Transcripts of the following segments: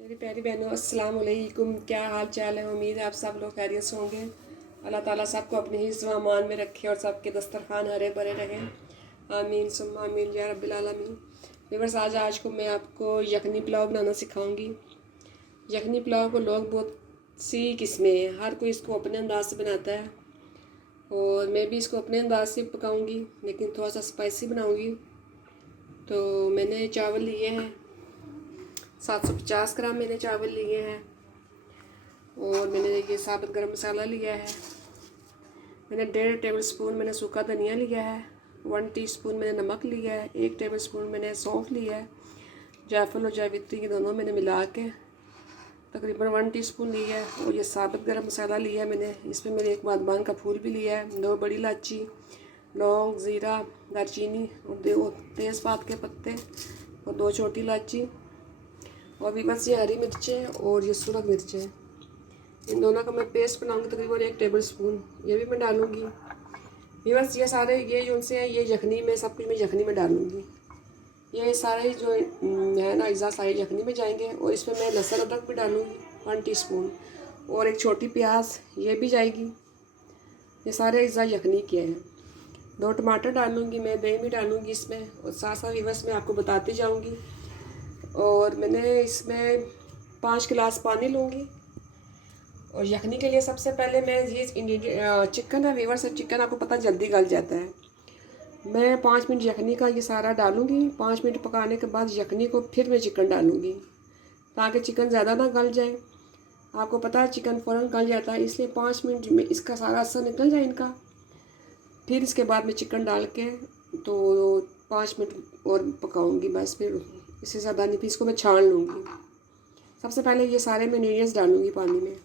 मेरी प्यारी बहनों, अस्सलाम वालेकुम। क्या हाल चाल है? उम्मीद है आप सब लोग खैरियत से होंगे। अल्लाह ताला सबको अपने हिफ्ज़ व अमान में रखे और सबके दस्तरखान हरे भरे रहें। आमीन सुम्मा आमीन या रब्बिल आलमीन। व्यूअर्स, आज को मैं आपको यखनी पुलाव बनाना सिखाऊंगी। यखनी पुलाव को लोग बहुत सी किस्में हैं, हर कोई इसको अपने अंदाज से बनाता है और मैं भी इसको अपने अंदाज से पकाऊंगी, लेकिन थोड़ा सा स्पाइसी बनाऊंगी। तो मैंने चावल लिए हैं 750 ग्राम मैंने चावल लिए हैं और मैंने ये साबुत गरम मसाला लिया है। मैंने 1.5 टेबल स्पून मैंने सूखा धनिया लिया है। 1 टीस्पून मैंने नमक लिया है। 1 टेबल स्पून मैंने सौंफ लिया है। जायफल और जावित्री ये दोनों मैंने मिला के तकरीबन 1 टीस्पून लिया है। और ये साबुत गरम मसाला लिया है मैंने। इसमें मैंने एक बादबान का फूल भी लिया है, 2 बड़ी इलायची, लौंग, ज़ीरा, दालचीनी और 2 तेज़पात के पत्ते और 2 छोटी इलायची और भी बस ये हरी मिर्चें और ये सुरख मिर्चें। इन दोनों का मैं पेस्ट बनाऊंगी तकरीबन 1 टेबल स्पून, ये भी मैं डालूंगी। ये बस ये सारे ये जो उनसे हैं ये यखनी में सब कुछ मैं यखनी में डालूंगी। ये सारे जो है ना अज़ा सारे यखनी में जाएंगे। और इसमें मैं लहसुन अदरक भी डालूंगी 1 टीस्पून और एक छोटी प्याज ये भी जाएगी। ये सारे अज़ा यखनी के हैं। 2 टमाटर डालूंगी मैं, दही भी डालूंगी इसमें और साथ साथ व्यूअर्स मैं आपको बताती जाऊँगी। और मैंने इसमें 5 गिलास पानी लूँगी। और यखनी के लिए सबसे पहले मैं ये चिकन है व्यूअर्स, चिकन आपको पता जल्दी गल जाता है। मैं 5 मिनट यखनी का ये सारा डालूँगी। 5 मिनट पकाने के बाद यखनी को फिर मैं चिकन डालूँगी ताकि चिकन ज़्यादा ना गल जाए। आपको पता है चिकन फ़ौरन गल जाता है, इसलिए 5 मिनट में इसका सारा असर निकल जाए इनका। फिर इसके बाद मैं चिकन डाल के तो 5 मिनट और पकाऊँगी बस, फिर इससे ज़्यादा नहीं। फिर इसको मैं छान लूँगी। सबसे पहले ये सारे मैं इंग्रेडिएंट्स डालूँगी पानी में।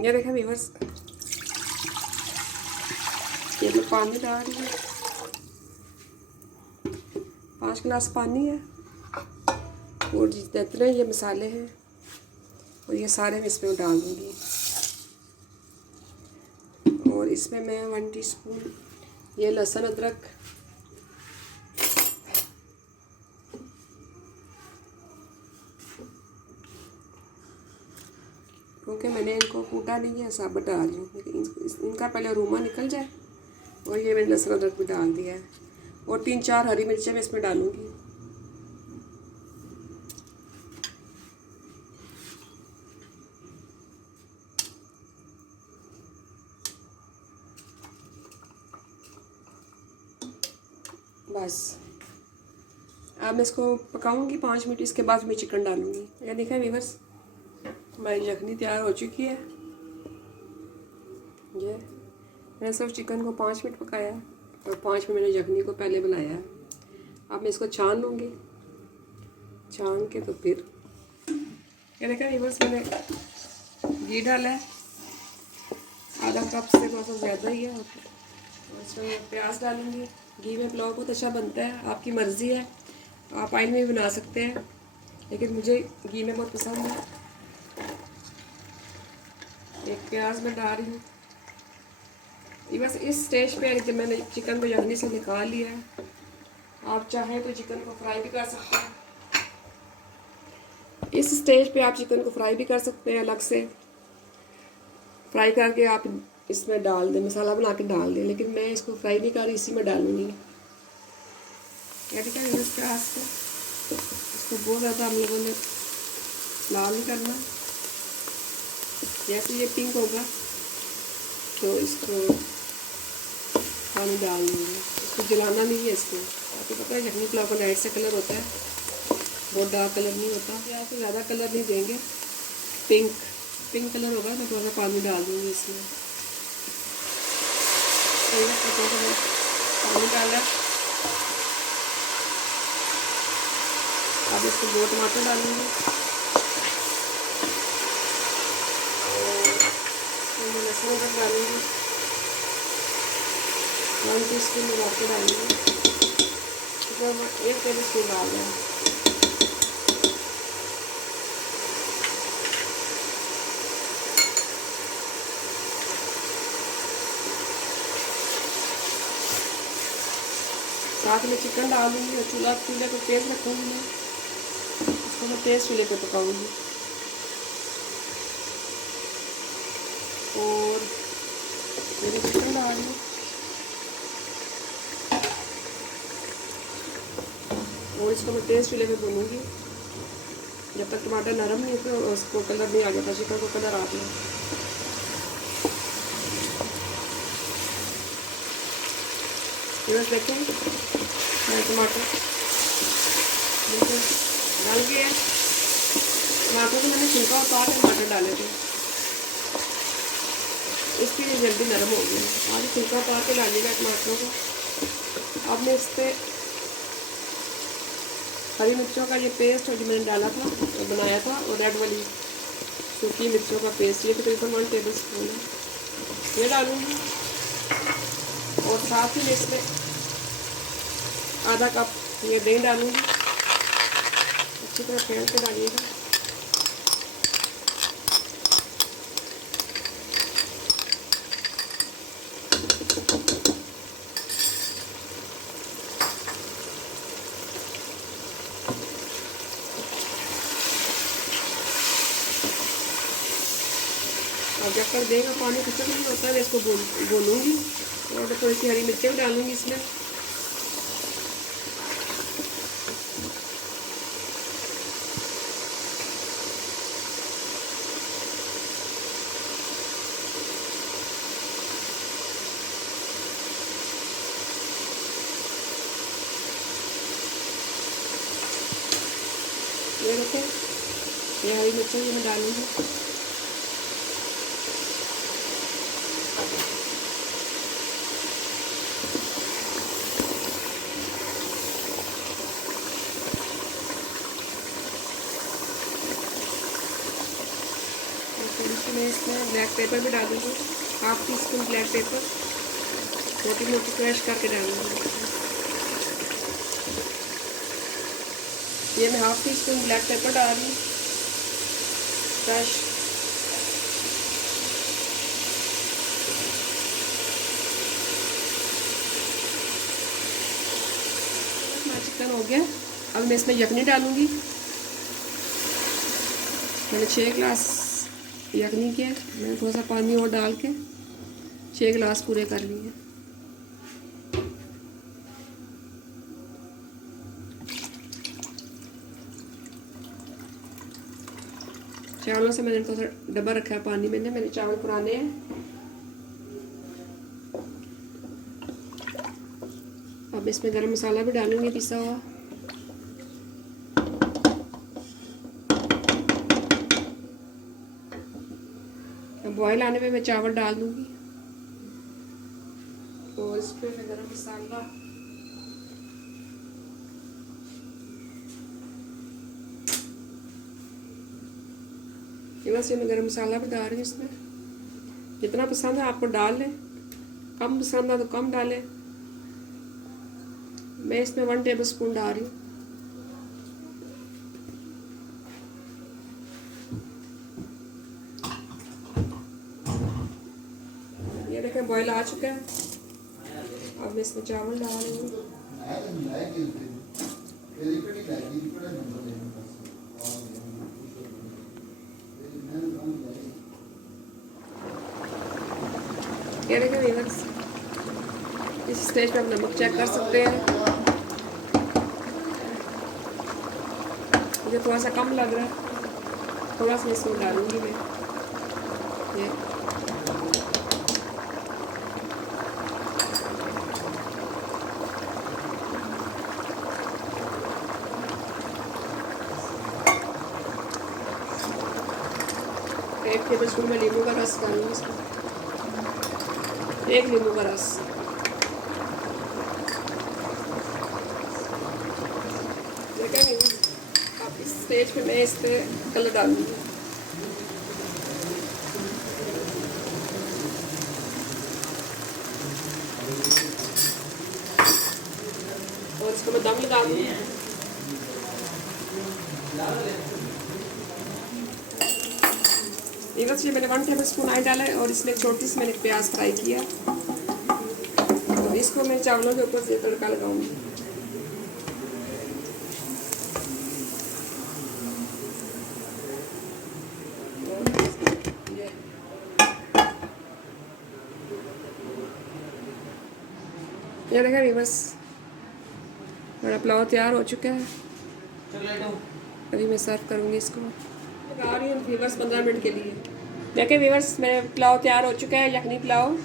ये देखें व्यूअर्स, ये मैं पानी डाल रही हूँ। 5 गिलास पानी है और जितने ये मसाले हैं और ये सारे मैं इसमें डाल दूँगी। और इसमें मैं 1 टीस्पून ये लहसुन अदरक, क्योंकि मैंने इनको कूटा नहीं है, साबुत डाल रही हूँ, लेकिन इनका पहले रूमा निकल जाए। और ये मैंने लहसुन अदरक भी डाल दिया है और 3-4 हरी मिर्चें मैं इसमें डालूँगी। बस अब मैं इसको पकाऊंगी 5 मिनट। इसके बाद मैं चिकन डालूँगी। ये देखें व्यूअर्स, हमारी यखनी तैयार हो चुकी है। ये मैंने सिर्फ चिकन को 5 मिनट पकाया और 5 मिनट मैंने यखनी को पहले बनाया। अब मैं इसको छान लूँगी। छान के तो फिर ये देखें व्यूअर्स, मैंने घी डाला है आधा कप से थोड़ा सा ज़्यादा ही है। और इसमें मैं प्याज डालूँगी। घी में पुलाव बहुत अच्छा बनता है, आपकी मर्ज़ी है, आप ऑयल में भी बना सकते हैं, लेकिन मुझे घी में बहुत पसंद है। एक प्याज मैं डाल रही हूँ। ये बस इस स्टेज पे जब मैंने चिकन को यखनी से निकाल लिया है, आप चाहें तो चिकन को फ्राई भी कर सकते हैं। इस स्टेज पे आप चिकन को फ्राई भी कर सकते हैं, अलग से फ्राई करके आप इसमें डाल दें, मसाला बना के डाल दें, लेकिन मैं इसको फ्राई नहीं कर रही, इसी में डालूंगी। क्या इस प्याज को इसको बहुत ज़्यादा हम लोगों ने लाल नहीं करना। जैसे ये पिंक होगा तो इसको पानी डाल देंगे। इसको जलाना नहीं है। इसको आपको पता है यखनी पुलाव का लाइट से कलर होता है, बहुत डार्क कलर नहीं होता। या तो ज़्यादा कलर नहीं देंगे, पिंक कलर होगा तो थोड़ा सा पानी डाल दूँगी इसमें। पानी डाला। अब इसको 2 टमाटर डालूँगी और लहसुन अदरक डालूँगी। 1 टीस्पून नमक डालूँगी। 1 टेबल स्पून डाल दें। साथ में चिकन डाल दूँगी और चूल्हे को तेज़ रखूँगी मैं। इसको मैं तेज़ चूल्हे पे पकाऊँगी। और मेरी चिकन डाल रही हूँ और इसको मैं तेज़ चूल्हे पे भूनूंगी जब तक टमाटर नरम नहीं होते और उसको कलर नहीं आ जाता, चिकन को कलर आता है। बस देखें टमाटर बिल्कुल डाल के टमाटर को मैंने छिलका उतार के टमाटर डाले थे, इसके लिए जल्दी नरम हो गई। आज छिलका उतार के डालिएगा टमाटरों को। अब मैं इस पर हरी मिर्चों का ये पेस्ट जो मैंने डाला था बनाया था और रेड वाली सूखी मिर्चों का पेस्ट, ये तकरीबन 1 टेबल स्पून है, ये डालूँगी। और साथ ही मैं इसमें आधा कप ये दही डालूँगी, अच्छी तरह फेंट के डालिएगा। और जब तक दही का पानी खत्म नहीं होता है मैं इसको भूनूंगी और थोड़ी सी हरी मिर्चें भी डालूंगी इसमें। ये देखें ये हरी मिर्चें भी मैं डालूंगी। मैं इसमें ब्लैक पेपर भी डालूंगी, 1/2 टीस्पून ब्लैक पेपर मोटी मोटी क्रश करके डालूंगी। ये मैं 1/2 टीस्पून ब्लैक पेपर डाल रही हूँ क्रश। चिकन हो गया। अब मैं इसमें यखनी डालूंगी। मैंने 6 गिलास यखनी के मैंने थोड़ा सा पानी और डाल के 6 गिलास पूरे कर लिए। चावलों से मैंने थोड़ा सा डब्बा रखा है पानी में, मेरे चावल पुराने हैं। अब इसमें गरम मसाला भी डालूंगी पिसा हुआ। बॉयल आने में मैं चावल डाल दूंगी और इस पर मैं गरम मसाला बस ये मैं गरम मसाला भी डाल रही हूँ इसमें। जितना पसंद है आपको डाल लें, कम पसंद है तो कम डालें। मैं इसमें 1 टेबल स्पून डाल रही हूँ। ये देखें बॉयल आ चुका है। अब मैं इसमें चावल डाल रही हूँ। ये देखें व्यूअर्स, इस स्टेज पे आप नमक चेक कर सकते हैं। मुझे थोड़ा सा कम लग रहा है, थोड़ा सा इसमें डालूंगी मैं। ये एक टेबल स्पून में नींबू का रस डालूंगी इसमें, 1 नींबू का रस। देखेंगे अब इस स्टेज पे मैं इस पे कलर डालूंगी। और इसको मैं दम लगा दूंगी। ये मैंने 1 टेबल स्पून ऑयल डाला है और इसमें छोटी सी मैंने प्याज फ्राई किया। तो इसको मैं चावलों के ऊपर से तड़का लगाऊंगी। ये देखा व्यूअर्स, मेरा पुलाव तैयार हो चुका है। अभी मैं सर्व करूँगी इसको। लगा रही हूँ व्यूअर्स 15 मिनट के लिए। देखिए व्यूअर्स, मेरा पुलाव तैयार हो चुका है, यखनी पुलाव।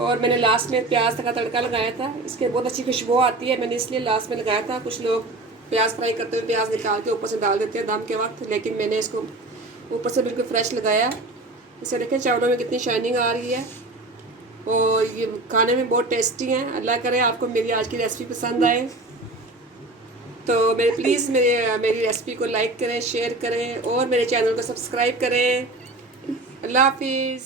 और मैंने लास्ट में प्याज का तड़का लगाया था, इसके बहुत अच्छी खुशबू आती है, मैंने इसलिए लास्ट में लगाया था। कुछ लोग प्याज फ्राई करते हुए प्याज निकाल के ऊपर से डाल देते हैं दम के वक्त, लेकिन मैंने इसको ऊपर से बिल्कुल फ्रेश लगाया। इसे देखें चावलों में कितनी शाइनिंग आ रही है और ये खाने में बहुत टेस्टी हैं। अल्लाह करे आपको मेरी आज की रेसिपी पसंद आए तो मेरे प्लीज़ मेरी रेसिपी को लाइक करें, शेयर करें और मेरे चैनल को सब्सक्राइब करें। अल्लाह हाफिज़।